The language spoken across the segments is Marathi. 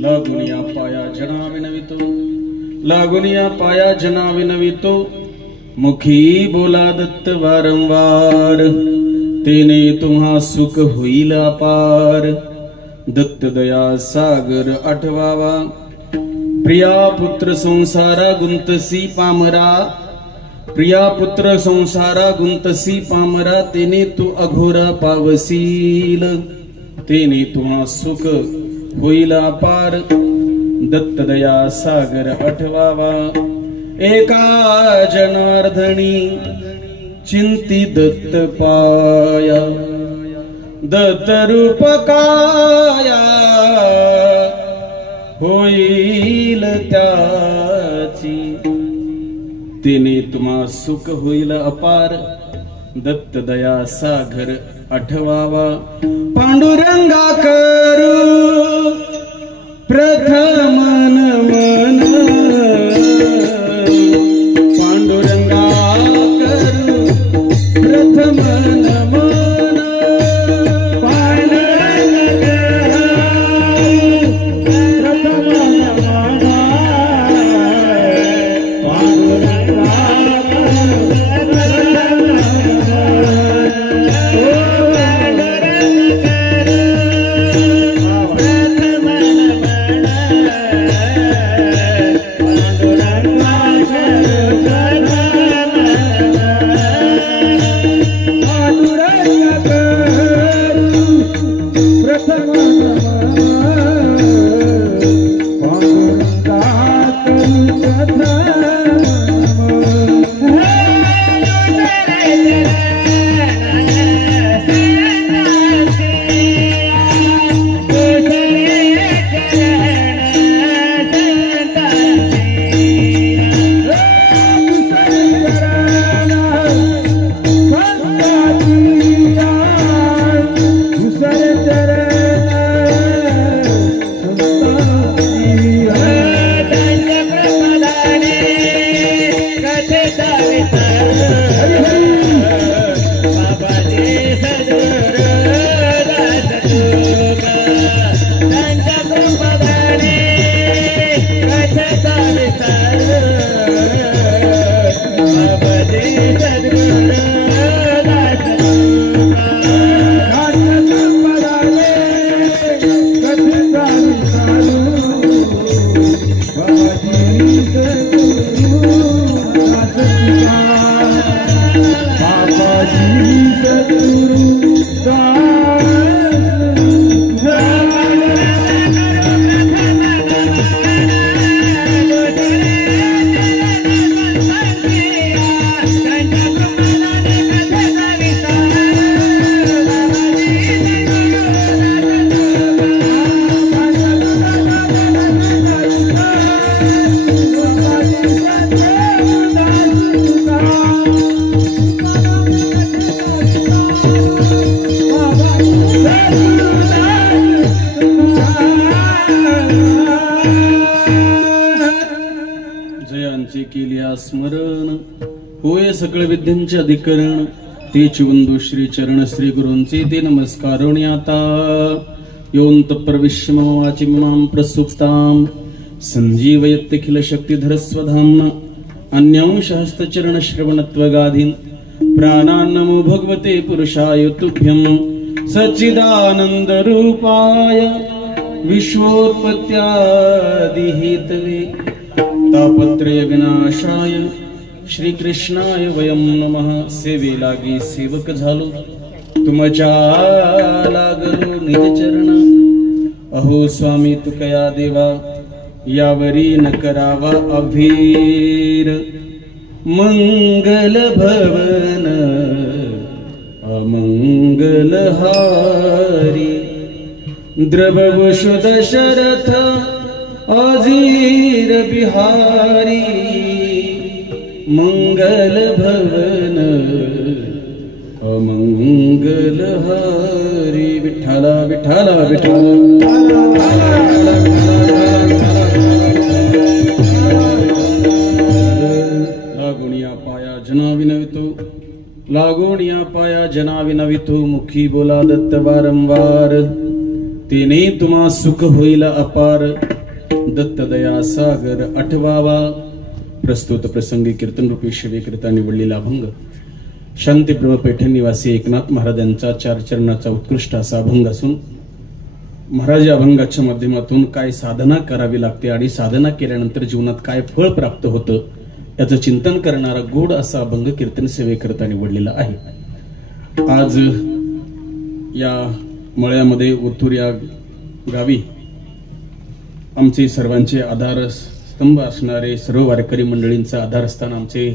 लागुनिया पाया जना विनवितो, लागुनिया पाया जना विनवितो, मुखी बोला दत्त वारंवार, तेने तुम्हा सुख होईल अपार। दत्त दया सागर आठवावा, प्रिया पुत्र संसारा गुंतसी पामरा, प्रिया पुत्र संसारा गुंतसी पामरा, तेने तू अघोरा पावसील, तेने तुम्हा सुख होईल अपार। दत्त दया सागर आठवावा, एका जनार्दनी चिंती दत्त पाया, दत्त रूप काया होईल त्याची, तेने तुम्हा सुख होईल अपार। दत्त दया सागर आठवावा, पांडुरंगा करू प्रथम नमन, पांडुरंगा करू प्रथम नमन, पांडुरंगा प्रथम नमन, पांडुरंगा स्मरण होय सकळ विद्यांचे अधिकरण, तेच वंदू श्री चरण श्री गुरूंचे ते नमस्कारोणी आता। योंत प्रविश्य मम वाचि मां प्रसुप्तां, संजीवयत्यखिल शक्तिधर स्वधाम्ना, अन्यांश हस्तचरण श्रवणत्वगाधीन, प्राणान् नमो भगवते पुरुषाय तुभ्यं, सच्चिदानंद रूपाय विश्वोत्पत्त्यादि हेतवे, तापत्रय विनाशाय श्री कृष्णाय वयं नमः। सेवे लागी सेवक झालो, तुमच्या लागलो निजचरण, अहो स्वामी तुकया देवा, यावरी न करावा अभीर। मंगल भवन अमंगल हारी, द्रववशु दशरथ अजीर बिहारी। मंगल भवन अमंगल हारी, विठ्ठला विठ्ठला विठ्ठला। लागोनिया पाया जना विनवितो, लागोनिया पाया जना विनवितो, मुखी बोला दत्त वारंवार, तेने तुम्हा सुख होईल अपार, दत्त दया सागर आठवावा. प्रस्तुत प्रसंगी कीर्तन रूपी शिवेकरिता निवडलेला अभंग शांतीप्रभा पैठण निवासी एकनाथ महाराजांचा 4 चरणाचा उत्कृष्ट असा अभंग असून, महाराज या अभंगाच्या माध्यमातून काय साधना करावी लागते आणि साधना केल्यानंतर जीवनात काय फळ प्राप्त होतं याचं चिंतन करणारा गोड असा अभंग कीर्तन सेवेकरिता निवडलेला आहे. आज या मळ्यामध्ये ओतूर या गावी आमचे सर्वांचे आधार स्तंभ असणारे सर्व वारकरी मंडळींचा आधारस्थान आमचे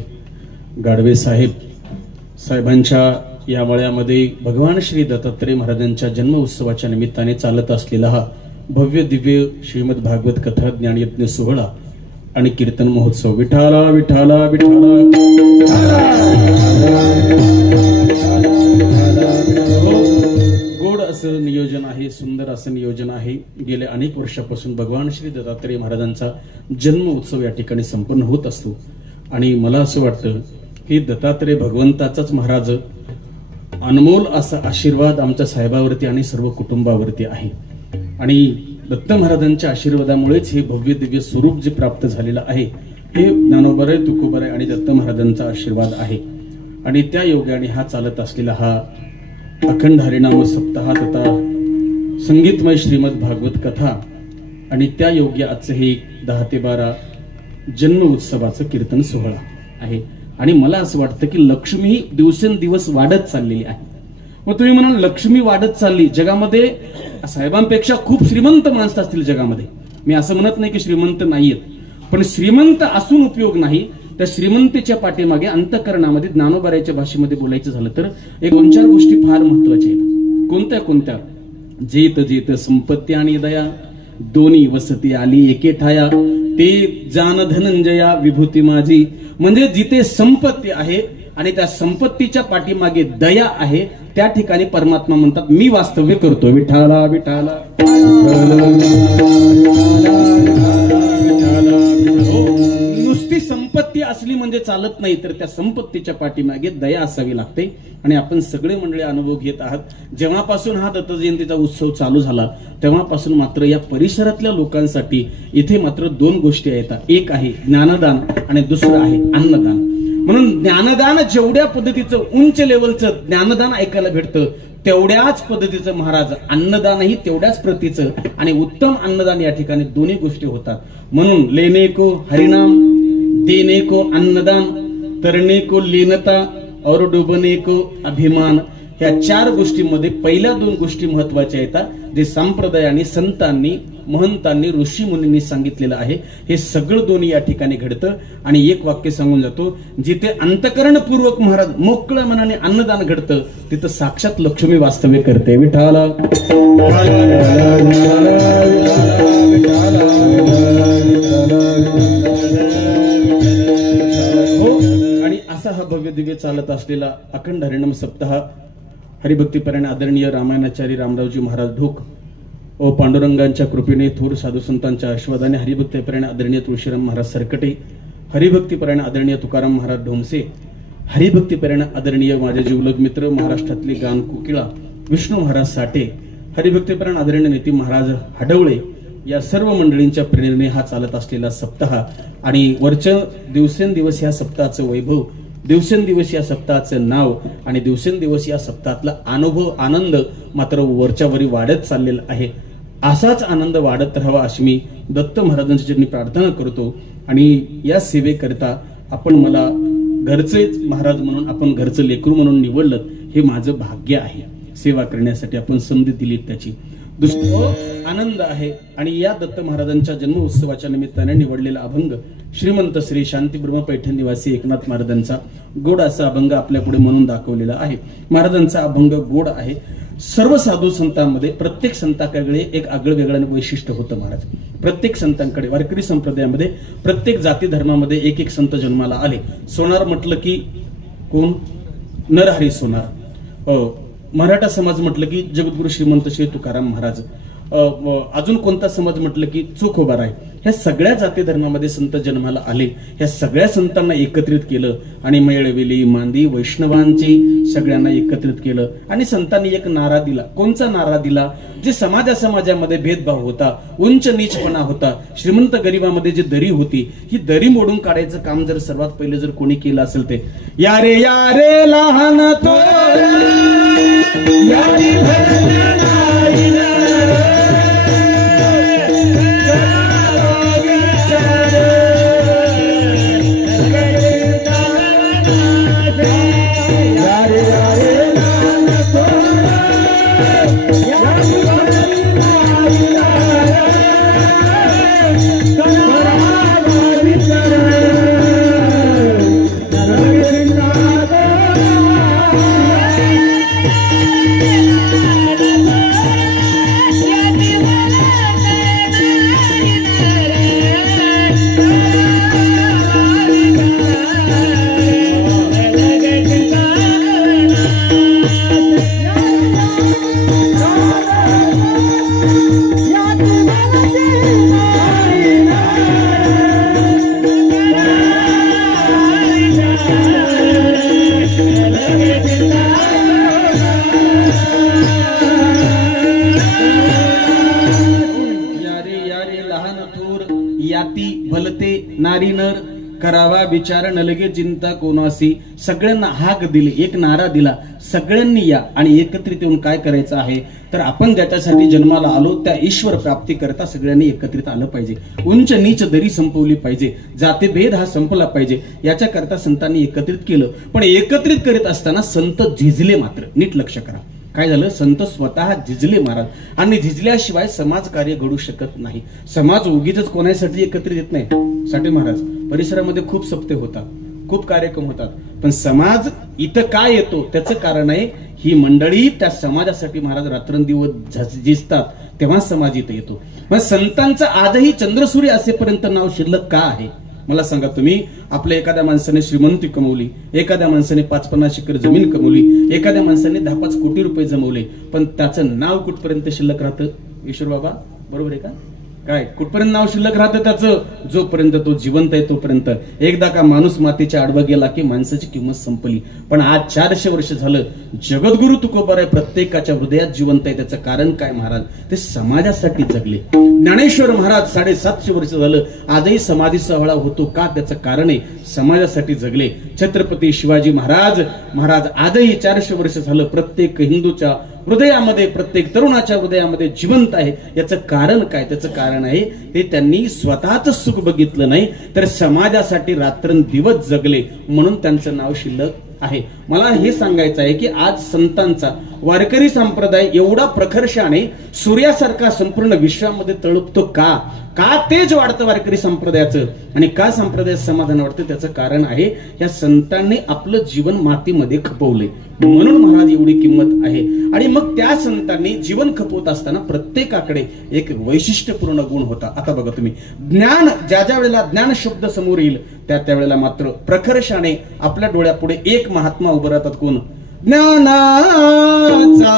गाडवे साहेबांच्या या मळ्यामध्ये भगवान श्री दत्तात्रय महाराजांच्या जन्म उत्सवाच्या निमित्ताने चालत असलेला हा भव्य दिव्य श्रीमद भागवत कथा ज्ञानयज्ञ सोहळा आणि कीर्तन महोत्सव. विठाला विठाला विठाला. गोड असं नियोजन आहे, सुंदर असं नियोजन आहे. गेल्या अनेक वर्षापासून भगवान श्री दत्तात्रय महाराजांचा जन्म उत्सव या ठिकाणी संपन्न होत असतो आणि मला असं वाटतं की दत्तात्रय भगवंताचाच महाराज अनमोल असा आशीर्वाद आमच्या साहेबावरती आणि सर्व कुटुंबावरती आहे आणि दत्त महाराजांच्या आशीर्वादामुळेच हे भव्य दिव्य स्वरूप जे प्राप्त झालेलं आहे हे ज्ञानोबराय तुकोबराय आणि दत्त महाराजांचा आशीर्वाद आहे. आणि त्या योगाने हा चालत असलेला हा अखंड हरिनाम सप्ताह तथा संगीतमय श्रीमद भागवत कथा आणि त्या योग्य आजचं हे 10 ते 12 जन्म उत्सवाचं कीर्तन सोहळा आहे. आणि मला असं वाटतं की लक्ष्मी दिवसेंदिवस वाढत चाललेली आहे. मग तुम्ही म्हणाल लक्ष्मी वाढत चालली, जगामध्ये साहेबांपेक्षा खूप श्रीमंत माणसं असतील जगामध्ये. मी असं म्हणत नाही की श्रीमंत नाहीयेत, पण श्रीमंत असून उपयोग नाही. त्या श्रीमंतीच्या पाठीमागे अंतःकरणामध्ये ज्ञानोबरायच्या भाषेमध्ये बोलायचं झालं तर एक 2-4 गोष्टी फार महत्वाच्या आहेत. कोणत्या कोणत्या? जेत जेत संपत्ती आणि दया, दोन्ही वसती आली एके ठाया, ते जान धनंजया विभूती माझी. म्हणजे जिथे संपत्ती आहे आणि त्या संपत्तीच्या पाठीमागे दया आहे त्या ठिकाणी परमात्मा म्हणतात मी वास्तव्य करतो. विठाला विठाला. नुसती संपत्ती असली म्हणजे चालत नाही, तर त्या संपत्तीच्या पाठीमागे दया असावी लागते. आणि आपण सगळे मंडळी अनुभव घेत आहात. जेव्हापासून हा दत्त जयंतीचा उत्सव चालू झाला तेव्हापासून मात्र या परिसरातल्या लोकांसाठी इथे मात्र 2 गोष्टी येतात. एक आहे ज्ञानदान आणि दुसरं आहे अन्नदान. म्हणून ज्ञानदान जेवढ्या पद्धतीचं उंच लेवलचं ज्ञानदान ऐकायला भेटतं तेवढ्याच पद्धतीचं महाराज अन्नदानही तेवढ्याच प्रतीचं आणि उत्तम अन्नदान या ठिकाणी दोन्ही गोष्टी होतात. म्हणून लेने को हरिनाम, देने को अन्नदान, तरने को लीनता और डुबने को अभिमान. ह्या 4 गोष्टींमध्ये पहिल्या 2 गोष्टी महत्वाच्या येतात, जे संप्रदायाने संतांनी महंतांनी ऋषी मुनींनी सांगितलेलं आहे. हे सगळं दोन्ही या ठिकाणी घडतं. आणि एक वाक्य सांगून जातो, जिथे अंतकरणपूर्वक महाराज मोकळ्या मनाने अन्नदान घडतं तिथं साक्षात लक्ष्मी वास्तव्य करते. विठाला. आणि असा हा भव्य दिव्य चालत असलेला अखंड हरिनाम सप्ताह हरिभक्तीपरायण आदरणीय रामायणाचार्य रामरावजी महाराज ढोक व पांडुरंगांच्या कृपेने थोर साधू संतांच्या आशीर्वादाने हरिभक्तीपरायण आदरणीय तुळशीराम महाराज सरकटे, हरिभक्तीपरायण आदरणीय तुकाराम महाराज ढोमसे, हरिभक्तीपरायण आदरणीय माझे जीवलग मित्र महाराष्ट्रातले गान कोकिळा विष्णू महाराज साठे, हरिभक्तीपरायण आदरणीय निती महाराज हडवळे या सर्व मंडळींच्या प्रेरणेने हा चालत असलेला सप्ताह आणि वरच्या दिवसेंदिवस या सप्ताहाचं वैभव, दिवसेंदिवस या सप्ताहाचं नाव आणि दिवसेंदिवस या सप्ताहातला अनुभव आनंद मात्र वरच्या वरी वाढत चाललेला आहे. असाच आनंद वाढत राहावा अशी मी दत्त महाराजांच्या चरणी प्रार्थना करतो. आणि या सेवेकरिता आपण मला घरचेच महाराज म्हणून, आपण घरचं लेकरू म्हणून निवडलं हे माझं भाग्य आहे. सेवा करण्यासाठी आपण संधी दिली त्याची दुसरं आनंद आहे. आणि या दत्त महाराजांच्या जन्म उत्सवाच्या निमित्ताने निवडलेला अभंग श्रीमंत श्री शांतीब्रह्म पैठण निवासी एकनाथ महाराजांचा गोड असा अभंग आपल्या पुढे म्हणून दाखवलेला आहे. महाराजांचा अभंग गोड आहे. सर्व साधू संतांमध्ये प्रत्येक संताकडे एक आगळं वेगळं वैशिष्ट्य होतं महाराज. प्रत्येक संतांकडे वारकरी संप्रदायामध्ये प्रत्येक जाती धर्मामध्ये एक एक संत जन्माला आले. सोनार म्हटलं की कोण? नरहरी सोनार. मराठा समाज म्हटलं की जगद्गुरु श्रीमंत श्री तुकाराम महाराज. अजून कोणता समाज म्हटलं की चोखोबाराय. ह्या सगळ्या जाती धर्मामध्ये संत जन्माला आले, ह्या सगळ्या संतांना एकत्रित केलं आणि मेळविली मांदी वैष्णवांची सगळ्यांना एकत्रित केलं आणि संतांनी एक नारा दिला. कोणचा नारा दिला? जे समाजामध्ये भेदभाव होता, उंच नीचपणा होता, श्रीमंत गरिबामध्ये जी दरी होती, ही दरी मोडून काढायचं काम जर सर्वात पहिले जर कोणी केलं असेल ते यारे यारे लहान नारी नर करावा विचार नलगे चिंता कोणासी. सगळ्यांना हाक दिली, एक नारा दिला, सगळ्यांनी या आणि एकत्रित येऊन काय करायचं आहे तर आपण ज्याच्यासाठी जन्माला आलो त्या ईश्वर प्राप्ती करता सगळ्यांनी एकत्रित आलं पाहिजे. उंच नीच दरी संपवली पाहिजे, जातीभेद हा संपला पाहिजे, याच्या करता संतांनी एकत्रित केलं. पण एकत्रित करीत असताना संत झिजले. मात्र नीट लक्ष करा, काय झालं? संत स्वतः झिजले महाराज. आणि झिजल्याशिवाय समाज कार्य घडू शकत नाही. समाज उगीच कोणासाठी एकत्रित येत नाही. साठी महाराज परिसरामध्ये खूप सप्ते होतात, खूप कार्यक्रम होतात, पण समाज इथं काय येतो त्याचं कारण आहे ही मंडळी त्या समाजासाठी महाराज रात्रंदिवस झिजतात, तेव्हा समाज इथं येतो. मग संतांचं आजही चंद्रसूर्य असेपर्यंत नाव शिल्लक का आहे मला सांगा तुम्ही. आपल्या एखाद्या माणसाने श्रीमंती कमवली, एखाद्या माणसाने 5-50 एकर जमीन कमवली, एखाद्या माणसाने 10-5 कोटी रुपये जमवले, पण त्याचं नाव कुठपर्यंत शिल्लक राहतं? ईश्वर बाबा बरोबर आहे का? काय कुठपर्यंत नाव शिल्लक राहतं त्याचं? जोपर्यंत तो जिवंत आहे तोपर्यंत. एकदा का माणूस मातीच्या आडवा गेला की माणसाची किंमत संपली. पण आज 400 वर्ष झालं जगद्गुरु तुकोबाराय प्रत्येकाच्या हृदयात जिवंत आहे. त्याचं कारण काय महाराज? ते समाजासाठी जगले. ज्ञानेश्वर महाराज 750 वर्ष झालं आजही समाधी सोहळा होतो का? त्याचं कारण आहे समाजासाठी जगले. छत्रपती शिवाजी महाराज आजही 400 वर्ष झालं प्रत्येक हिंदूच्या हृदयामध्ये, प्रत्येक तरुणाच्या हृदयामध्ये जिवंत आहे. याचं कारण काय? त्याचं कारण आहे ते त्यांनी स्वतःच सुख बघितलं नाही तर समाजासाठी रात्रंदिवस जगले, म्हणून त्यांचं नाव शिल्लक आहे. मला हे सांगायचं आहे की आज संतांचा वारकरी संप्रदाय एवढा प्रखर्षाने सूर्यासारखा संपूर्ण विश्वामध्ये तळपतो का? का तेज वाढतं वारकरी संप्रदायाचं आणि का संप्रदायात समाधान वाढतं? त्याचं कारण आहे या संतांनी आपलं जीवन मातीमध्ये खपवले, म्हणून महाराज एवढी किंमत आहे. आणि मग त्या संतांनी जीवन खपवत असताना प्रत्येकाकडे एक वैशिष्ट्यपूर्ण गुण होता. आता बघा तुम्ही, ज्ञान ज्या ज्या वेळेला ज्ञान शब्द समोर येईल त्या वेळेला मात्र प्रखर्षाने आपल्या डोळ्यापुढे एक महात्मा उभं राहतात. कोण? ज्ञानाचा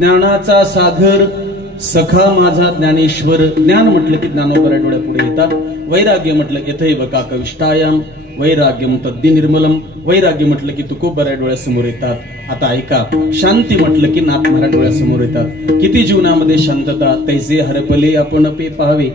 ज्ञानाचा सागर सखा माझा ज्ञानेश्वर. ज्ञान म्हटलं की ज्ञानोबरा डोळ्यापुढे येतात. वैराग्य म्हटलं यथैव का कविष्ठायाम वैराग्यम तद्दी निर्मलम. वैराग्य म्हटलं की तुकोबरा डोळ्यासमोर येतात. आता ऐका, शांती म्हटलं की नाथ महाराज डोळ्यासमोर येतात. किती जीवनामध्ये शांतता, तैसे हरपले आपण पे पाहावे.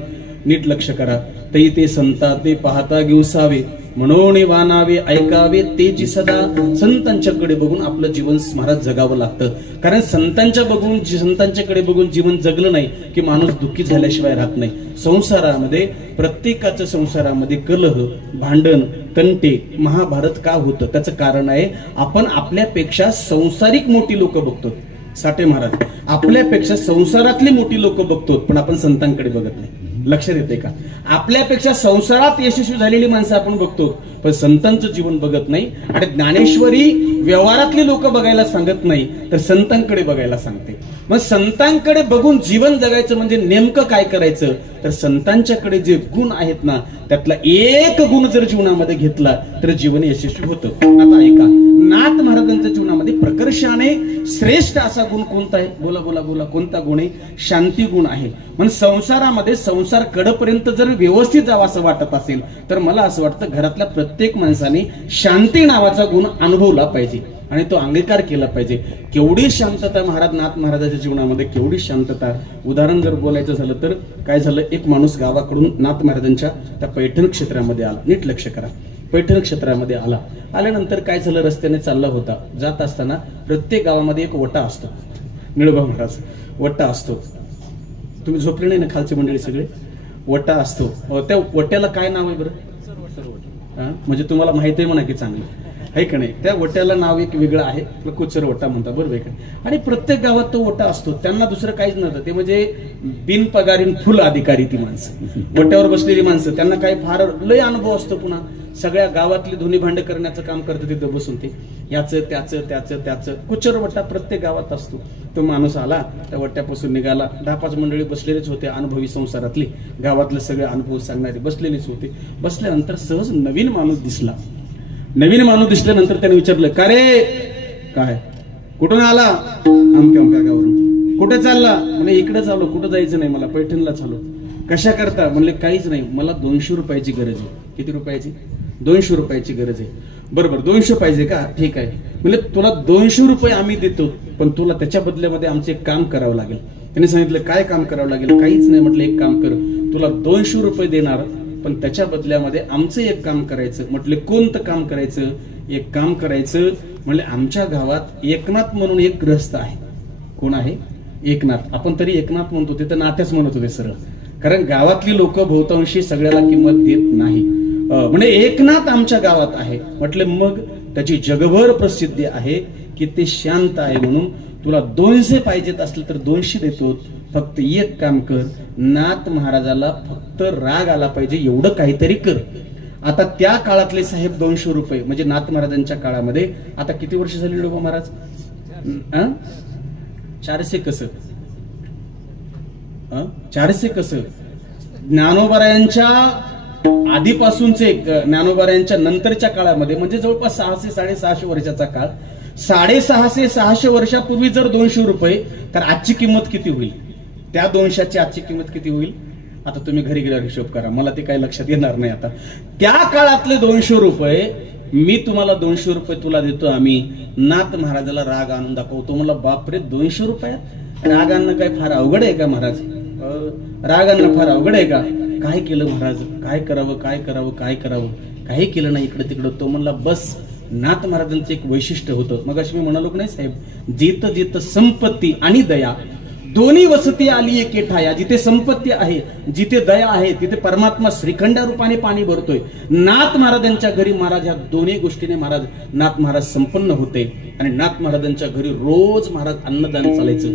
नीट लक्ष करा. तै ते संता ते पाहता घेऊसावे, म्हणून वानावे ऐकावे तेची सदा. संतांच्याकडे बघून आपलं जीवन महाराज जगावं लागतं. कारण संतांच्याकडे बघून जीवन जगलं नाही की माणूस दुःखी झाल्याशिवाय राहत नाही. संसारामध्ये प्रत्येकाच्या संसारामध्ये कलह, भांडण, तंटे, महाभारत का होतं त्याचं कारण आहे आपण आपल्यापेक्षा संसारिक मोठी लोक बघतो. साठे महाराज, आपल्यापेक्षा संसारातली मोठी लोक बघतो पण आपण संतांकडे बघत नाही. लक्षात येते का? आपल्यापेक्षा संसारात यशस्वी झालेली माणसं आपण बघतो पण संतांचं जीवन बघत नाही. आणि ज्ञानेश्वरी व्यवहारातली लोक बघायला सांगत नाही तर संतांकडे बघायला सांगते. मग संतांकडे बघून जीवन जगायचं म्हणजे नेमकं काय करायचं तर संतांच्याकडे जे गुण आहेत ना त्यातला एक गुण जर जीवनामध्ये घेतला तर जीवन यशस्वी होतं. आता ऐका, नाथ महाराजांच्या जीवनामध्ये प्रकर्षाने श्रेष्ठ असा गुण कोणता आहे? बोला बोला बोला, कोणता गुण आहे? शांती गुण आहे. म्हणजे संसारामध्ये संसार कडपर्यंत जर व्यवस्थित जावं असं वाटत असेल तर मला असं वाटतं घरातल्या प्रत्येक माणसाने शांती नावाचा गुण अनुभवला पाहिजे आणि तो अंगीकार केला पाहिजे. केवढी शांतता नाथ महाराजांच्या जीवनामध्ये, केवढी शांतता. उदाहरण जर बोलायचं झालं तर काय झालं, एक माणूस गावाकडून नाथ महाराजांच्या त्या पैठण क्षेत्रामध्ये आला. नीट लक्ष करा. पैठण क्षेत्रामध्ये आल्यानंतर काय झालं, रस्त्याने चालला होता. जात असताना प्रत्येक गावामध्ये एक वटा असतो. निळोबा महाराज वटा असतो. तुम्ही झोपले नाही ना खालची मंडळी सगळे? वटा असतो. त्या वट्याला काय नाव आहे बरं? म्हणजे तुम्हाला माहिती आहे म्हणा की चांगलं आहे का नाही? त्या वट्याला नाव एक वेगळं आहे, कुचर वटा म्हणतात, बरोबर का? आणि प्रत्येक गावात तो वटा असतो. त्यांना दुसरं काहीच नव्हतं. ते म्हणजे बिनपगारीन फुल अधिकारी ती माणसं, वट्यावर बसलेली माणसं. त्यांना काही फार लय अनुभव असतो. पुन्हा सगळ्या गावातली धुनी भांड करण्याचं काम करतं तिथं बसून. ते याचं त्याचं कुचर वटा प्रत्येक गावात असतो. तो माणूस आला, त्या वट्यापासून निघाला. 10-5 मंडळी बसलेलेच होते, अनुभवी संसारातली, गावातले सगळे अनुभव सांगणारे बसलेलेच होते. बसल्यानंतर सहज नवीन माणूस दिसला. नवीन माणूस दिसल्यानंतर त्याने विचारलं, का रे, काय, कुठून आला? आमक्या गावावरून. कुठे चालला? म्हणजे इकडे चाललो. कुठं जायचं नाही मला, पैठणला चाललो. कशा करता? म्हणले काहीच नाही, मला 200 रुपयाची गरज आहे. किती रुपयाची? 200 रुपयाची गरज आहे. बरोबर, 200 पाहिजे का? ठीक आहे. म्हणजे तुला 200 रुपये आम्ही देतो पण तुला त्याच्या बदल्यामध्ये आमचं एक काम करावं लागेल. त्यांनी सांगितलं, काय काम करावं लागेल? काहीच नाही. म्हटलं एक काम कर, तुला 200 रुपये देणार पण त्याच्या बदल्यामध्ये आमचं एक काम करायचं. म्हटले कोणतं काम करायचं? एक काम करायचं म्हणले आमच्या गावात एकनाथ म्हणून एक ग्रस्त आहे. कोण आहे? एकनाथ. आपण तरी एकनाथ म्हणतो, ते तर नाथ्याच म्हणत होते सरळ. कारण गावातली लोक बहुतांशी सगळ्याला किंमत देत नाही. म्हणजे एकनाथ आमच्या गावात आहे. म्हटले मग त्याची जगभर प्रसिद्धी आहे की ते शांत आहे, म्हणून तुला 200 पाहिजेत असले तर 200 देतो. फक्त एक काम कर, नाथ महाराजाला फक्त राग आला पाहिजे एवढं काहीतरी कर. आता त्या काळातले साहेब 200 रुपये म्हणजे नाथ महाराजांच्या काळामध्ये आता किती वर्ष झाली निळोबा महाराज? 400 कसं? 400 कसं? ज्ञानोबारायांच्या आधीपासूनचे, ज्ञानोबारायांच्या नंतरच्या काळामध्ये म्हणजे जवळपास 600-650 वर्षाचा काळ. 650-600 वर्षापूर्वी जर 200 रुपये तर आजची किंमत किती होईल? त्या 200ची आजची किंमत किती होईल? आता तुम्ही घरी गेल्यावर हिशोब करा, मला ते काही लक्षात येणार नाही. आता त्या काळातले 200 रुपये मी तुम्हाला 200 रुपये तुला देतो आम्ही, नाथ महाराजाला राग आणून दाखवतो. मला बापरे 200 रुपयात राग आणणं काय फार अवघड आहे का महाराज? राग आणणं फार अवघड आहे का? काय केलं महाराज? काय करावं? काही केलं नाही इकडे तिकडं. तो म्हणला बस. नाथ महाराजांचं एक वैशिष्ट्य होतं, मग अशी मी म्हणालो की नाही साहेब, जिथं जिथं संपत्ती आणि दया दोन्ही वसती आली एके ठाया. जिथे संपत्ती आहे, जिथे दया आहे, तिथे परमात्मा श्रीखंड रूपाने पाणी भरतोय. नाथ महाराजांच्या घरी महाराज, या दोन्ही गोष्टीने नाथ महाराज संपन्न होते. आणि नाथ महाराजांच्या घरी रोज महाराज अन्नदान चालायचं,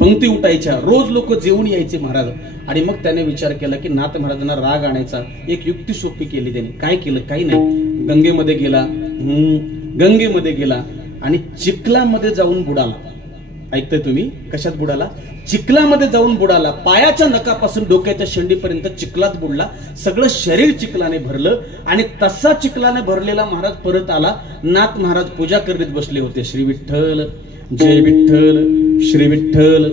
पंक्ती उठायच्या, रोज लोक जेवून यायचे महाराज. आणि मग त्याने विचार केला की नाथ महाराजांना राग आणायचा एक युक्ती सोपी केली त्याने. काय केलं? काही नाही, गंगेमध्ये गेला आणि चिखलामध्ये जाऊन बुडाला. ऐकताय तुम्ही? कशात बुडाला? चिखलामध्ये जाऊन बुडाला. पायाच्या नखापासून डोक्याच्या शेंडीपर्यंत चिखलात बुडला. सगळं शरीर चिखलाने भरलं आणि तसा चिखलाने भरलेला महाराज परत आला. नाथ महाराज पूजा करीत बसले होते. श्री विठ्ठल जय विठ्ठल श्री विठ्ठल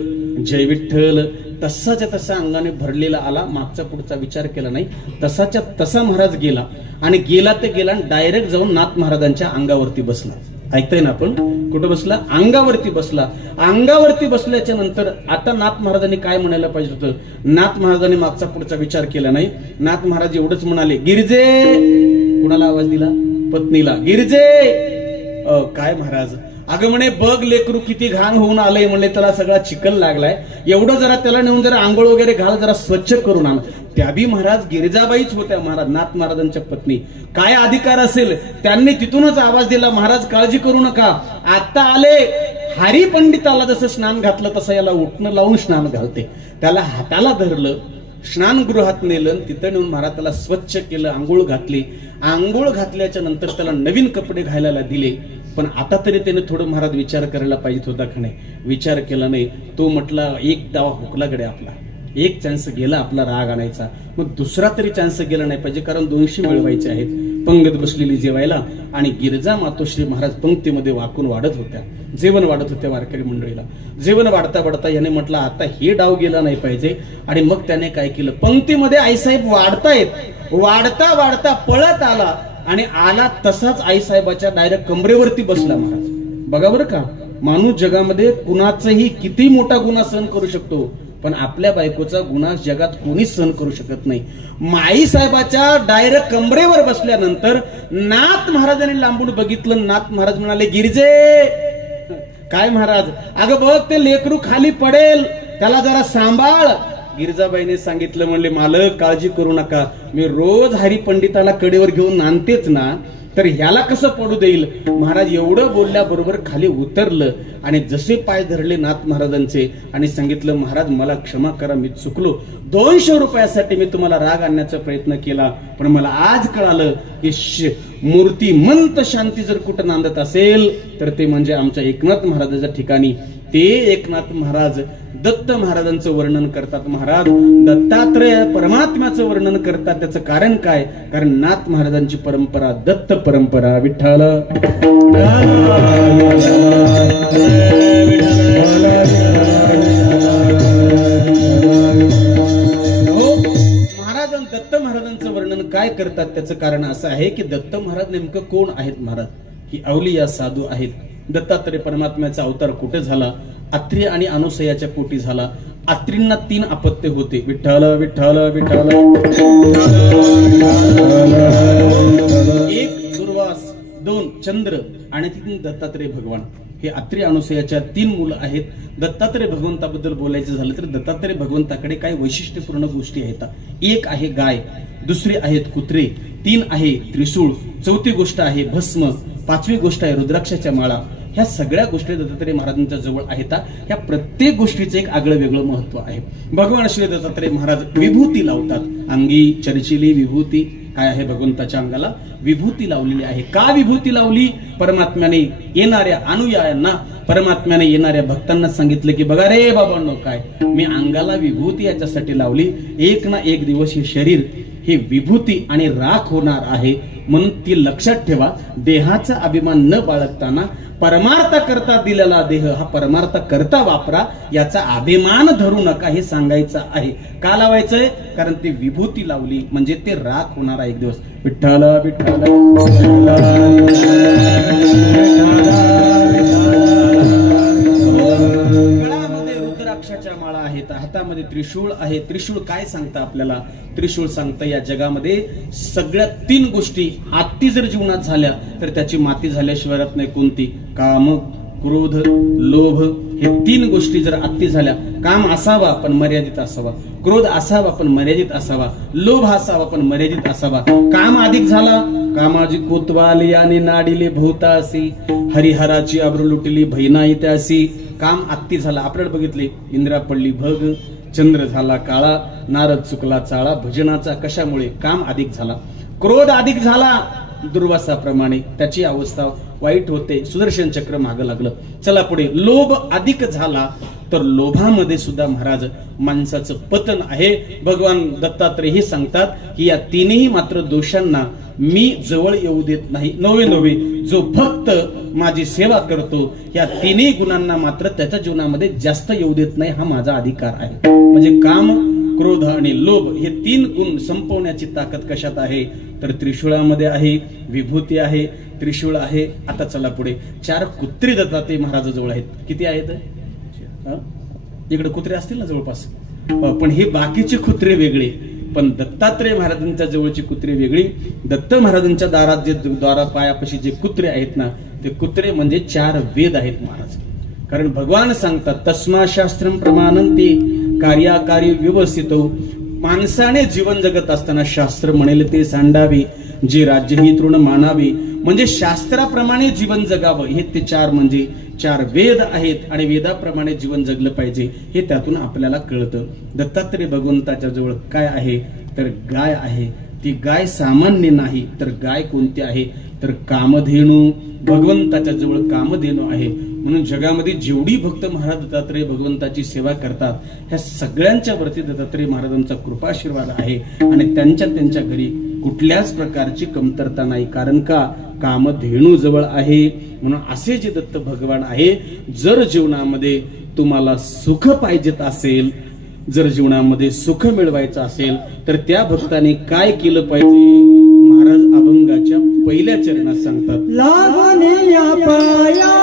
जय विठ्ठल तसाच्या तसा अंगाने भरलेला आला, मागचा पुढचा विचार केला नाही, तसाच्या तसा महाराज गेला आणि गेला ते गेला डायरेक्ट जाऊन नाथ महाराजांच्या अंगावरती बसला. ऐकताय ना आपण, कुठं बसला? अंगावरती बसला. अंगावरती बसल्याच्या नंतर आता नाथ महाराजांनी काय म्हणायला पाहिजे होतं? नाथ महाराजांनी मागचा पुढचा विचार केला नाही. नाथ महाराज एवढंच म्हणाले, गिरजे. कुणाला आवाज दिला? पत्नीला. गिरजे. काय महाराज? अगं म्हणे बघ लेकरू किती घाण होऊन आलंय, म्हणले त्याला सगळा चिखल लागलाय, एवढं जरा त्याला नेऊन जरा आंघोळ वगैरे घाल, जरा स्वच्छ करून आण. त्या बी महाराज गिरिजाबाईच होत्या, महाराज नाथ महाराजांच्या पत्नी. काय अधिकार असेल, त्यांनी तिथूनच आवाज दिला, महाराज काळजी करू नका, आता आले. हरी पंडिताला जसं स्नान घातलं तसं याला उठणं लावून स्नान घालते. त्याला हाताला धरलं, स्नानगृहात नेलं, तिथं नेऊन महाराज त्याला स्वच्छ केलं, आंघोळ घातली. आंघोळ घातल्याच्या नंतर त्याला नवीन कपडे घालायला दिले. पण आता तरी त्याने थोडं महाराज विचार करायला पाहिजे होता का नाही? विचार केला नाही. तो म्हटला एक डाव हुकला गडे आपला, एक चान्स गेला आपला राग आणायचा, मग दुसरा तरी चान्स गेला नाही पाहिजे, कारण 200 मिळवायचे आहेत. पंगत बसलेली जेवायला आणि गिरजा मातोश्री महाराज पंक्तीमध्ये वाकून वाढत होत्या, जेवण वाढत होत्या वारकरी मंडळीला. जेवण वाढता वाढता याने म्हटलं आता हे डाव गेला नाही पाहिजे, आणि मग त्याने काय केलं, पंक्तीमध्ये आईसाहेब वाढतायत, वाढता वाढता पळत आला आणि आला तसाच आईसाहेबाच्या डायरेक्ट कमरेवरती बसला महाराज. बघा बरं का, माणूस जगामध्ये कुणाचाही किती मोठा गुन्हा सहन करू शकतो, पण आपल्या बायकोचा गुन्हा जगात कोणीच सहन करू शकत नाही. माई साहेबाच्या डायरेक्ट कमरेवर बसल्यानंतर नाथ महाराजांनी लांबून बघितलं. नाथ महाराज म्हणाले, गिरजे. काय महाराज? अगं बघ ते लेकरू खाली पडेल, त्याला जरा सांभाळ. गिरजाबाईने सांगितलं, म्हणले मालक काळजी करू नका, मी रोज हरी पंडिताला कडेवर घेऊन आणतेच ना, तर ह्याला कसं पडू देईल. महाराज एवढं बोलल्याबरोबर खाली उतरलं आणि जसे पाय धरले नाथ महाराजांचे आणि सांगितलं, महाराज मला क्षमा करा, मी चुकलो, 200 रुपयासाठी मी तुम्हाला राग आणण्याचा प्रयत्न केला, पण मला आज कळालं की मूर्ती मंत शांती जर कुठं नांदत असेल तर ते म्हणजे आमच्या एकनाथ महाराजाच्या ठिकाणी. ते एकनाथ महाराज दत्त महाराजांचं वर्णन करतात. महाराज दत्तात्रय परमात्म्याचं वर्णन करतात. त्याचं कारण काय? कारण नाथ महाराजांची परंपरा दत्त परंपरा. विठ्ठल महाराज दत्त महाराजांचं वर्णन काय करतात? त्याचं कारण असं आहे की दत्त महाराज नेमकं कोण आहेत? महाराज ही अवलिया साधू आहेत. दत्तात्रय परमात्म्याचा अवतार कुठे झाला? अत्रि आणि अनुसयाच्या पोटी झाला. अत्रींना 3 अपत्य होते. विठ्ठल विठ्ठल विठ्ठल. एक दुर्वास, 2 चंद्र आणि 3 दत्तात्रय भगवान. हे अत्रि अनुसयाच्या 3 मुलं आहेत. दत्तात्रय भगवंताबद्दल बोलायचं झालं तर दत्तात्रय भगवंताकडे काही वैशिष्ट्यपूर्ण गोष्टी आहेत. एक आहे गाय, दुसरी आहेत कुत्रे, 3 आहे त्रिशूळ, 4थी गोष्ट आहे भस्म, 5वी गोष्ट आहे रुद्राक्षाच्या माळा. ह्या सगळ्या गोष्टी दत्तात्रय महाराजांच्या जवळ आहेत. ह्या प्रत्येक गोष्टीचं एक आगळं वेगळं महत्व आहे. भगवान श्री दत्तात्रय महाराज विभूती लावतात. अंगी चर्चिली विभूती. काय आहे? भगवंताच्या अंगाला विभूती लावलेली आहे. का विभूती लावली? परमात्म्याने येणाऱ्या अनुयायांना, परमात्म्याने येणाऱ्या भक्तांना सांगितलं की बघा रे बाबांनो, काय मी अंगाला विभूती याच्यासाठी लावली, एक ना एक दिवस हे शरीर हे विभूती आणि राख होणार आहे, म्हणून ती लक्षात ठेवा. देहाचा अभिमान न बाळगताना परमार्था करता दिलेला देह हा परमार्था करता वापरा, याचा अभिमान धरू नका, हे सांगायचं आहे. का लावायचंय? कारण ती विभूती लावली म्हणजे ते राख होणार एक दिवस. विठ्ठल विठ्ठल. गळामध्ये रुद्राक्षाच्या माळा आहेत, हातामध्ये त्रिशूळ आहे. त्रिशूळ काय सांगतं आपल्याला? त्रिशूळ सांगतं या जगामध्ये सगळ्या 3 गोष्टी अति जर जीवनात झाल्या तर त्याची माती झाल्याशिवाय राहत नाही. कोणती? काम, क्रोध, लोभ. हे 3 गोष्टी जर अति झाल्या, काम असावा पण मर्यादित असावा, क्रोध असावा पण मर्यादित असावा, लोभ असावा पण मर्यादित असावा. काम अधिक झाला, कामाजी कोतवाली आणि नाडिले भोवतासी, हरिहराची आबरू लुटली भैनाई त्यासी. काम अति झाला. आपल्याला बघितले, इंद्रा पडली भग, चंद्र झाला काळा, नारद चुकला चाळा. भजनाचा कशामुळे? काम अधिक झाला. क्रोध अधिक झाला, दुर्वासाप्रमाणे त्याची अवस्था वाईट होते, सुदर्शन चक्र मागं लागलं. चला पुढे. लोभ अधिक झाला तर लोभामध्ये सुद्धा महाराज माणसाचं पतन आहे. भगवान दत्तात्रय हे सांगतात की या 3ही मात्र दोषांना मी जवळ येऊ देत नाही. नवे जो भक्त माझी सेवा करतो या तिन्ही गुणांना मात्र त्याच्या जीवनामध्ये जास्त येऊ देत नाही, हा माझा अधिकार आहे. म्हणजे काम, क्रोध आणि लोभ हे 3 गुण संपवण्याची ताकद कशात आहे तर त्रिशूळामध्ये आहे. विभूती आहे, त्रिशूळ आहे. आता चला पुढे. 4 कुत्री दत्तात्रय महाराजाजवळ आहेत. किती आहेत? इकडे कुत्रे असतील ना जवळपास, पण हे बाकीचे कुत्रे वेगळे, पण दत्तात्रय महाराजांच्या जवळची कुत्रे वेगळी. दत्त महाराजांच्या दारात जे द्वारापायापाशी जे कुत्रे आहेत ना ते कुत्रे म्हणजे 4 वेद आहेत महाराज. कारण भगवान सांगतात तस्मा शास्त्रम प्रमाणंते कार्याकारी व्यवस्थितो. माणसाने जीवन जगत असताना शास्त्र म्हणेल ते सांडावे, जे राज्य ही तृण मानावे. म्हणजे शास्त्राप्रमाणे जीवन जगावं हे ते 4 म्हणजे 4 वेद आहेत आणि वेदाप्रमाणे जीवन जगलं पाहिजे हे त्यातून आपल्याला कळतं. दत्तात्रय भगवंताच्या जवळ काय आहे तर गाय आहे. ती गाय सामान्य नाही तर गाय कोणती आहे तर कामधेनू. भगवंताच्या जवळ कामधेनू आहे. म्हणून जगामध्ये जेवढी भक्त महाराज दत्तात्रय भगवंताची सेवा करतात ह्या सगळ्यांच्या वरती दत्तात्रय महाराजांचा कृपाशीर्वाद आहे आणि त्यांच्या घरी कुठल्याच प्रकारची कमतरता नाही. कारण का कामधेनू जवळ आहे. म्हणून असे जे दत्त भगवान आहे, जर जीवनामध्ये तुम्हाला सुख पाहिजेत असेल, जर जीवनामध्ये सुख मिळवायचं असेल तर त्या भक्ताने काय केलं पाहिजे महाराज अभंगाच्या पहिल्या चरणात सांगतात. लागणे या पाया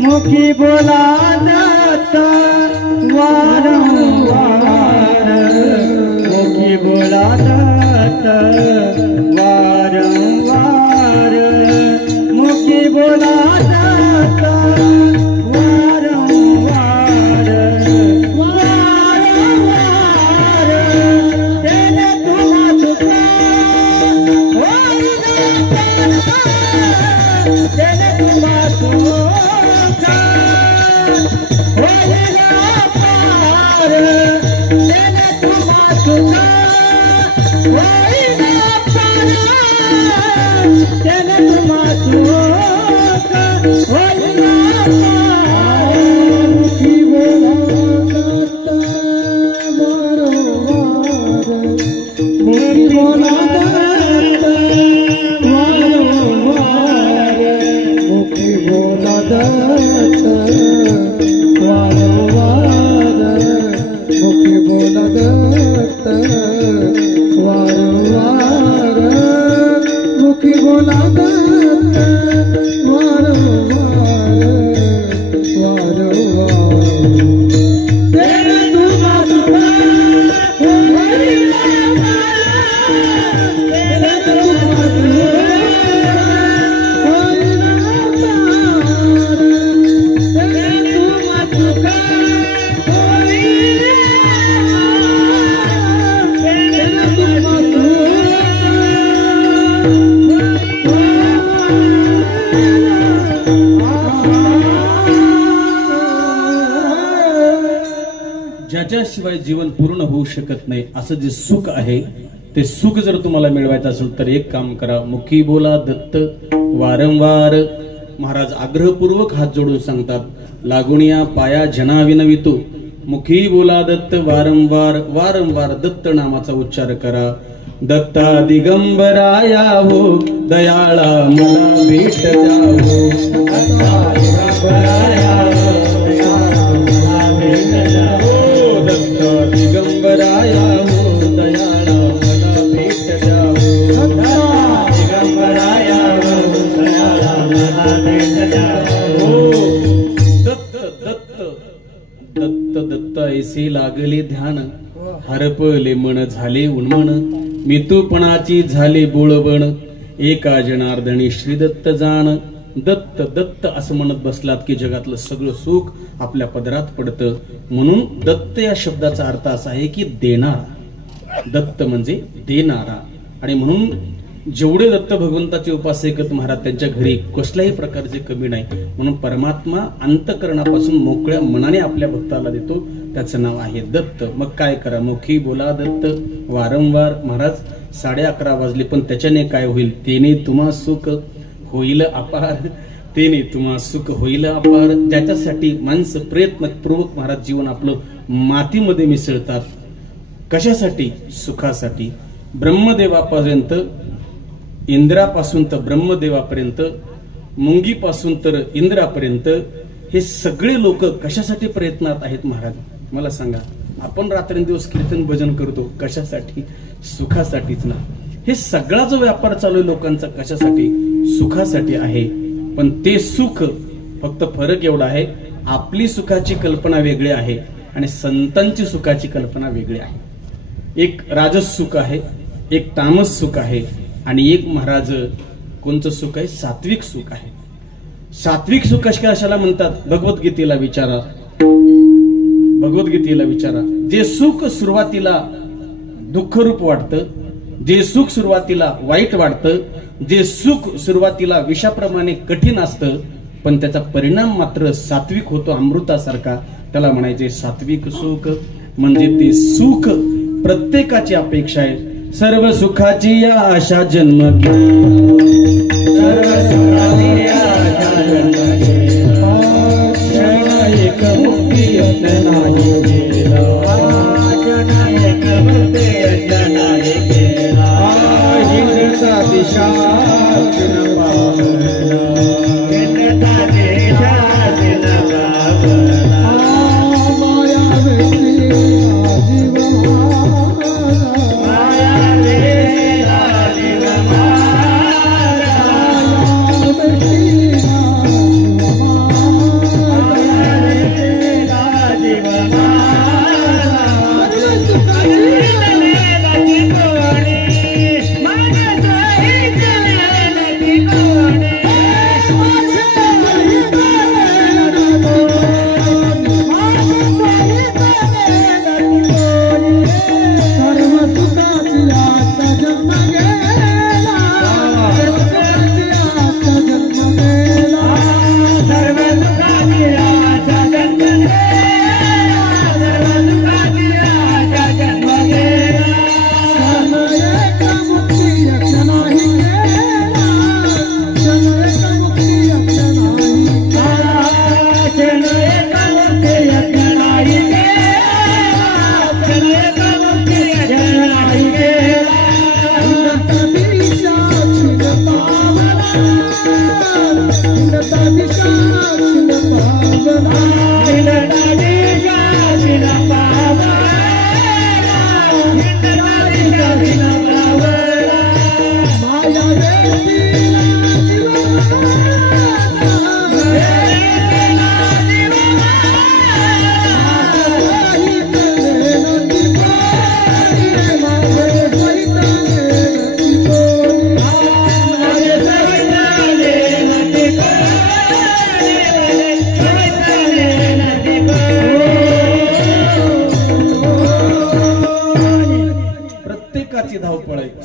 मुखी बोला दत्त वारंवार, मुखी बोला दत्त वारंवार, मुखी बोला दत्त वारंवार, वारंवार तेने तुमा चुका तेने तुमा चुका दत्ताशिवाय जीवन पूर्ण होऊ शकत नाही. असं जे सुख आहे ते सुख जर तुम्हाला मिळवायचं असेल तर एक काम करा, मुखी बोला दत्त वारंवार. महाराज आग्रहपूर्वक हात जोडून सांगतात, लागुनिया पाया जना विनवितो, मुखी बोला दत्त वारंवार. वारंवार दत्त नामाचा उच्चार करा. दत्ता दिगंबराया हो दयाळा मला भेट जाओ. दत्ता दिगंबराया हो दयाळा मला भेट जाओ. दत्ता दिगंबराया हो दयाळा मला भेट जाओ. दत्ता दिगंबराया हो दयाळा मला भेट जाओ. दत्त दत्त दत्त दत्त ऐसे लागले ध्यान, हरपले मन झाले उन्मन, मितूपणाची झाले बोळबण, एका जनार्दनी श्री दत्त जाण. दत्त दत्त असं म्हणत बसलात की जगातलं सगळं सुख आपल्या पदरात पडतं. म्हणून दत्त या शब्दाचा अर्थ असा आहे की देणारा. दत्त म्हणजे देणारा. आणि म्हणून जेवढे दत्त भगवंताचे उपासक आहेत महाराज त्यांच्या घरी कसल्याही प्रकारचे कमी नाही. म्हणून परमात्मा अंतकरणापासून मोकळ्या मनाने आपल्या भक्ताला देतो. त्याचं नाव आहे दत्त. मग काय करा, मुखी बोला दत्त वारंवार. महाराज 11:30 वाजले पण त्याच्याने काय होईल, तेने तुम्हा सुख होईल अपार. तेने तुम्हा सुख होईल अपार. ज्याच्यासाठी माणसं प्रयत्नपूर्वक महाराज जीवन आपलं मातीमध्ये मिसळतात. कशासाठी? सुखासाठी. ब्रह्मदेवापर्यंत, इंद्रापासून तर ब्रह्मदेवापर्यंत, मुंगीपासून तर इंद्रापर्यंत हे सगळे लोक कशासाठी प्रयत्नात आहेत महाराज मला सांगा. आपण रात्रंदिवस कीर्तन भजन करतो कशासाठी? सुखासाठीच ना. हे सगळा जो व्यापार चालू आहे लोकांचा कशासाठी? सुखासाठी आहे. पण ते सुख फक्त फरक एवढा आहे, आपली सुखाची कल्पना वेगळी आहे आणि संतांची सुखाची कल्पना वेगळी आहे. एक राजस सुख आहे, एक तामस सुख आहे आणि एक महाराज कोणतं सुख आहे? सात्विक सुख आहे. सात्विक सुख कशाला म्हणतात? भगवद्गीतेला विचारा. भगवद्गीतेला विचारा. जे सुख सुरुवातीला दुःखरूप वाटतं, जे सुख सुरुवातीला वाईट वाटतं, जे सुख सुरुवातीला विषाप्रमाणे कठीण असतं पण त्याचा परिणाम मात्र सात्विक होतो अमृतासारखा, त्याला म्हणायचे सात्विक सुख. म्हणजे ते सुख प्रत्येकाची अपेक्षा आहे. सर्व सुखाची या आशा जन्म सर्व सुखाची या आशा जन्म एक मुक्ती नाही गेला. एक मुक्ती नाही गेला. हिंदचा दिशा हिंदचा दिशा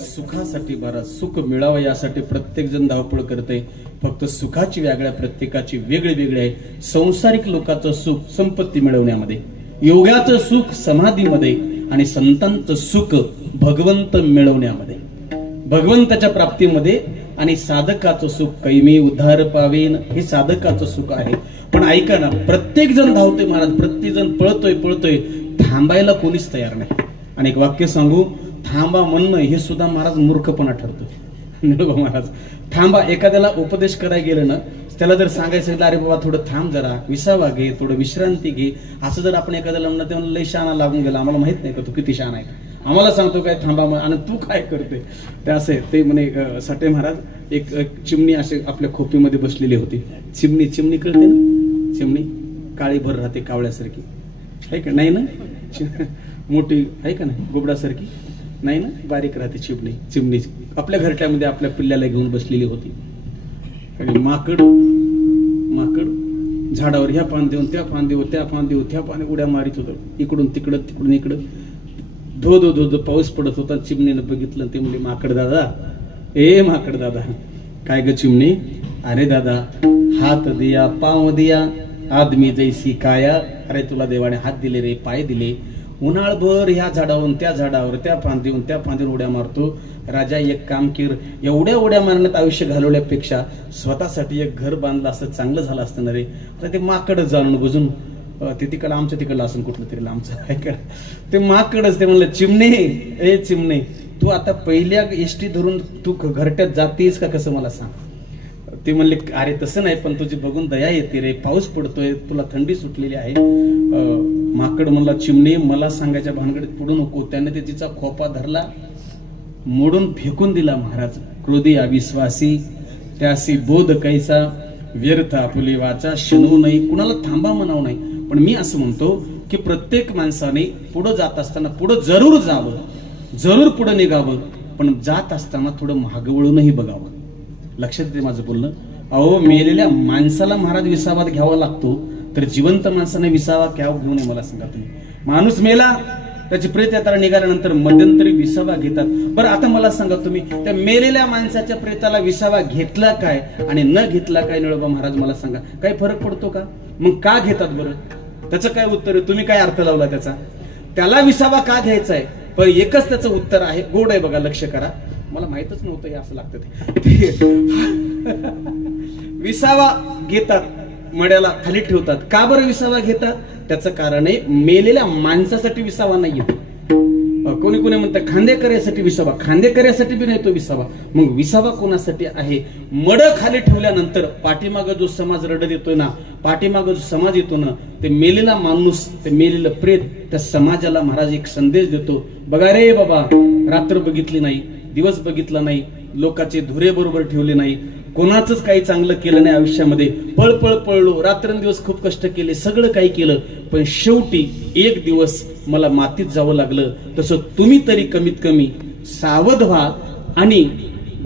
सुखासाठी. बरं, सुख मिळावं यासाठी प्रत्येक जण धावपळ करते. फक्त सुखाची वेगळ्या प्रत्येकाची वेगळी वेगळी आहे. संसारिक लोकांचं सुख संपत्ती मिळवण्यामध्ये, योगाचं सुख समाधीमध्ये आणि संतांचं सुख भगवंत मिळवण्यामध्ये, भगवंताच्या प्राप्तीमध्ये आणि साधकाचं सुख कैमी उद्धार पावेन, हे साधकाचं सुख आहे. पण ऐका ना, प्रत्येक जण धावतोय महाराज, प्रत्येक जण पळतोय, थांबायला कोणीच तयार नाही. आणि एक वाक्य सांगू, थांबा म्हणणं हे सुद्धा महाराज मूर्खपणा ठरतो. निळोबा महाराज थांबा, एखाद्याला उपदेश करायला गेलं ना, त्याला जर सांगायचं अरे बाबा थोडं थांब, जरा विसावा घे, थोडं विश्रांती घे, असं जर आपण एखाद्याला म्हणलं तेव्हा लय शहाणा लागून गेला, आम्हाला माहित नाही का तू किती शहाणा आहे, आम्हाला सांगतो काय थांबा आणि तू काय करते. ते असे ते म्हणे साठे महाराज एक चिमणी असे आपल्या खोपीमध्ये बसलेली होती. चिमणी कळते ना, चिमणी काळी भर राहते कावळ्यासारखी आहे का नाही ना, मोठी आहे का नाही गुबडासारखी नाही ना, बारीक राहते चिमणी आपल्या घरट्यामध्ये आपल्या पिल्ल्याला घेऊन बसलेली होती. आणि माकड झाडावर ह्या पान देऊन त्या पान देऊ, त्या पान देऊ, त्या पाने उड्या मारित होतं, इकडून तिकडं धो पाऊस पडत होता. चिमणीनं बघितलं, ते म्हणजे माकड दादा काय ग चिमणी, अरे दादा हात दिया पाव दिया आदमी जैसी काया, अरे तुला देवाने हात दिले रे, पाय दिले, उन्हाळभर ह्या झाडावरून त्या झाडावर त्या फांदीवर उड्या मारतो. राजा एक काम केर, एवढ्या उड्या मारण्यात आयुष्य घालवल्यापेक्षा स्वतःसाठी एक घर बांधलं असतं चांगलं झालं असतं ना रे. आता ते माकड जाणून बुजून ते तिकडं आमच्या तिकडलं असून कुठलं तरी आमचं ते माकडच ते म्हणलं, चिमणे तू आता पहिल्या एसटी धरून तू घरट्यात जातेस का कसं मला सांग. ते म्हणले अरे तसं नाही, पण तुझी बघून दया येते रे, पाऊस पडतोय, तुला थंडी सुटलेली आहे. माकड म्हणला, चिमणे मला सांगायच्या भानगडीत पुढू नको. त्याने ते तिचा खोपा धरला, मोडून फेकून दिला. महाराज क्रोधी अविश्वासी त्यासी बोध कैसा, व्यर्थ आपुली वाचा शनू नाही, कुणाला थांबा म्हणावं नाही. पण मी असं म्हणतो की प्रत्येक माणसाने पुढे जात असताना पुढे जरूर जावं, जरूर पुढे निघावं, पण जात असताना थोडं मागवळूनही बघावं. लक्षात येते माझं बोलणं. अहो मेलेल्या माणसाला महाराज विसावात घ्यावा लागतो, तर जिवंत माणसाने विसावा घ्यावा घेऊ नये. मला सांगा तुम्ही, माणूस मेला त्याची प्रेत यात्रा निघाल्यानंतर मध्यंतरी विसावा घेतात. बरं आता मला सांगा तुम्ही, त्या मेलेल्या माणसाच्या प्रेताला विसावा घेतला काय आणि न घेतला काय, निळोबा महाराज मला सांगा, काही फरक पडतो का? मग का घेतात बरं? त्याचं काय उत्तर आहे? तुम्ही काय अर्थ लावला त्याचा? त्याला विसावा का घ्यायचा आहे? पण एकच त्याचं उत्तर आहे, गोड आहे बघा, लक्ष करा. मला माहितच नव्हतं हे असं लागतं ते. विसावा घेतात, मड्याला खाली ठेवतात. का बरं विसावा घेतात? त्याचं कारण आहे मेलेल्या माणसासाठी विसावा नाही येतो. कोणी म्हणतात खांदेकऱ्यासाठी विसावा, खांदेकऱ्यासाठी बी नाही तो विसावा. मग विसावा कोणासाठी आहे? मड खाली ठेवल्यानंतर पाठीमागं जो समाज रडत येतोय ना, पाठीमागं जो समाज येतो ना, ते मेलेला माणूस, ते मेलेलं प्रेत त्या समाजाला महाराज एक संदेश देतो. बघा रे बाबा, रात्र बघितली नाही, दिवस बघितला नाही, लोकांचे धुरे बरोबर ठेवले नाही, कोणाचंच काही चांगलं केलं नाही आयुष्यामध्ये, पळलो, रात्रंदिवस खूप कष्ट केले, सगळं काही केलं, पण शेवटी एक दिवस मला मातीत जावं लागलं. तसं तुम्ही तरी कमीत कमी सावध व्हा आणि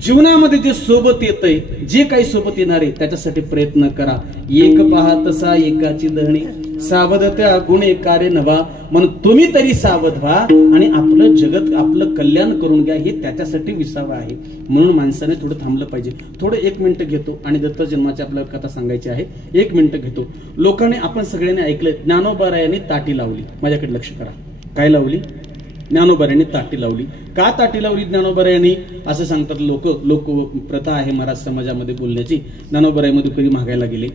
जीवनामध्ये जे सोबत येतंय, जे काही सोबत येणार आहे त्याच्यासाठी प्रयत्न करा. एक पहा तसा एकाची दहणी, सावध त्या गुणे कार्य नवा. म्हणून तुम्ही तरी सावध व्हा आणि आपलं जगत, आपलं कल्याण करून घ्या, हे त्याच्यासाठी विसावा आहे. म्हणून माणसाने थोडं थांबलं पाहिजे. थोडं 1 मिनिट घेतो आणि दत्त जन्माची आपल्याला कथा सांगायची आहे. 1 मिनिट घेतो. लोकांनी, आपण सगळ्यांनी ऐकलं, ज्ञानोबारायांनी ताटी लावली. माझ्याकडे लक्ष करा, काय लावली? ज्ञानोबारायांनी ताटी लावली. का ताटी लावली ज्ञानोबारायांनी? असं सांगतात लोक प्रथा आहे महाराज समाजामध्ये बोलण्याची. ज्ञानोबाराय मधुकरी मागायला गेले.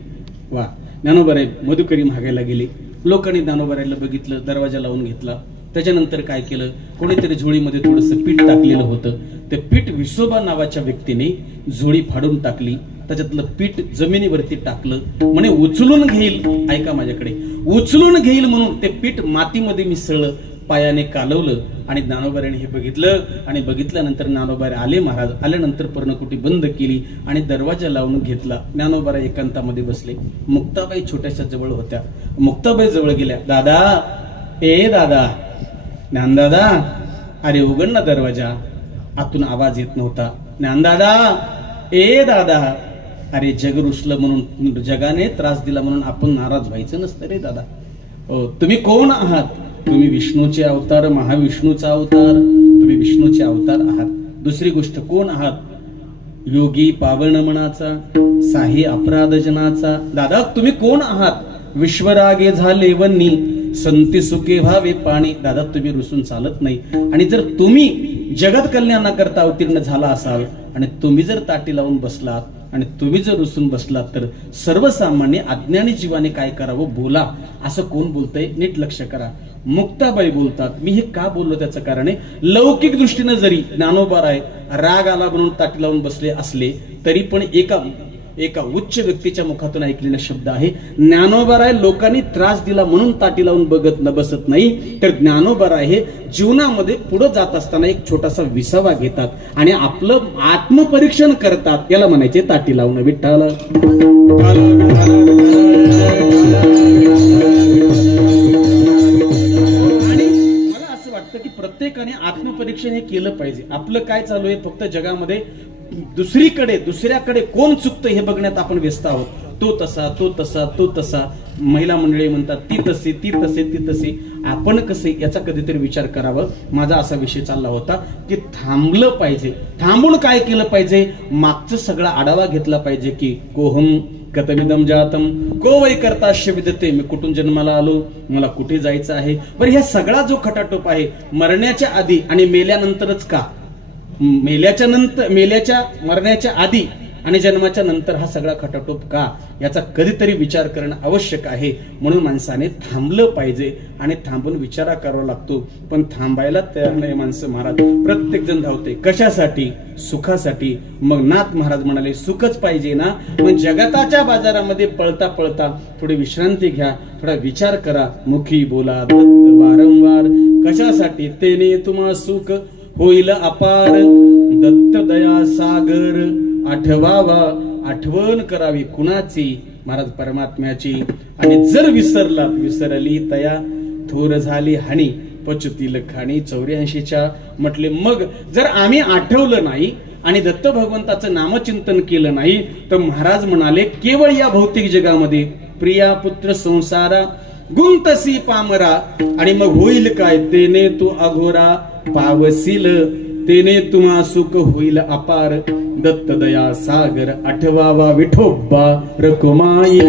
वा, ज्ञानोबाराय मधुकरी मागायला गेले. लोकांनी ज्ञानोबारायला बघितलं, दरवाजा लावून घेतला. त्याच्यानंतर काय केलं, कोणीतरी झोळीमध्ये थोडंसं पीठ टाकलेलं होतं. ते पीठ विसोबा नावाच्या व्यक्तीने झोळी फाडून टाकली, त्याच्यातलं पीठ जमिनीवरती टाकलं. म्हणे उचलून घेईल, ऐका माझ्याकडे, उचलून घेईल म्हणून ते पीठ मातीमध्ये मिसळलं, पायाने कालवलं. आणि ज्ञानोबाराने हे बघितलं आणि बघितल्यानंतर ज्ञानोबारे आले. महाराज आल्यानंतर पर्णकुटी बंद केली आणि दरवाजा लावून घेतला. ज्ञानोबारा एकांतामध्ये बसले. मुक्ताबाई छोट्याशा जवळ होत्या. मुक्ताबाई जवळ गेल्या. दादा, ए दादा, ज्ञानदादा, अरे उघड ना दरवाजा. आतून आवाज येत नव्हता. ज्ञानदादा, ए दादा, अरे जग रुसलं म्हणून, जगाने त्रास दिला म्हणून आपण नाराज व्हायचं नसतं रे दादा. तुम्ही कोण आहात? तुम्ही विष्णूचे अवतार, महाविष्णूचा अवतार, तुम्ही विष्णूचे अवतार आहात. दुसरी गोष्ट, कोण आहात? योगी पावन मनाचा, साही अपराध जनाचा. दादा तुम्ही कोण आहात? विश्वरागे झाले वन्नी, संती सुखे व्हावे पाणी. दादा तुम्ही रुसून चालत नाही. आणि जर तुम्ही जगत कल्याणाकरता अवतीर्ण झाला असाल आणि तुम्ही जर ताटी लावून बसलात आणि तुम्ही जर रुसून बसलात तर सर्वसामान्य अज्ञानी जीवाने काय करावं बोला. असं कोण बोलतंय नीट लक्ष करा. मुक्ताबाई बोलतात. मी हे का बोललो त्याचं कारण आहे, लौकिक दृष्टीनं जरी ज्ञानोबाराय राग आला म्हणून ताटी लावून बसले असले तरी पण एका उच्च व्यक्तीच्या मुखातून ऐकलेला शब्द आहे. ज्ञानोबाराय लोकांनी त्रास दिला म्हणून ताटी लावून बसत नाही, तर ज्ञानोबाराय हे जीवनामध्ये पुढे जात असताना एक छोटासा विसावा घेतात आणि आपलं आत्मपरीक्षण करतात. याला म्हणायचे ताटी लावणं. विठ्ठल की प्रत्येकाने आत्मपरीक्षण हे केलं पाहिजे. आपलं काय चालू आहे फक्त जगामध्ये दुसऱ्याकडे कोण चुकतं हे बघण्यात आपण व्यस्त आहोत. तो तसा महिला मंडळी म्हणतात ती तसे आपण कसे याचा कधीतरी विचार करावा. माझा असा विषय चालला होता की थांबलं पाहिजे. थांबून काय केलं पाहिजे, मागचं सगळा आढावा घेतला पाहिजे की कोहम कतमिदम जातम को वै करताश्य विदते. मी कुठून जन्माला आलो, मला कुठे जायचं आहे. बरं ह्या सगळा जो खटाटोप आहे मरण्याच्या आधी आणि मेल्यानंतरच का, मरण्याच्या आधी आणि जन्माच्या नंतर हा सगळा खटाटोप का, याचा कधीतरी विचार करणं आवश्यक आहे. म्हणून माणसाने थांबलं पाहिजे आणि थांबून विचार करावा लागतो. पण थांबायला तयार नाही माणसं. महाराज प्रत्येक जण धावते कशासाठी, सुखासाठी. मग नाथ महाराज म्हणाले सुखच पाहिजे ना, मग जगताच्या बाजारामध्ये पळता पळता थोडी विश्रांती घ्या, थोडा विचार करा. मुखी बोला दत्त वारंवार कशासाठी, तेने तुम्हा सुख होईल अपार. दत्त दया सागर आठवावा, आठवण करावी कुणाची, महाराज परमात्म्याची. आणि जर विसरली तया थोर झाली हानी, पचतील खाणी. 84च्या म्हटले मग जर आम्ही आठवलं नाही आणि दत्त भगवंताचं नामचिंतन केलं नाही तर महाराज म्हणाले केवळ या भौतिक जगामध्ये प्रिया पुत्र संसारा गुंतसी पामरा. आणि मग होईल काय, तेने तू अघोरा पावसील, तेने तुम्हा सुख होईल अपार. दत्त दया सागर आठवावा विठोबा रकुमाई.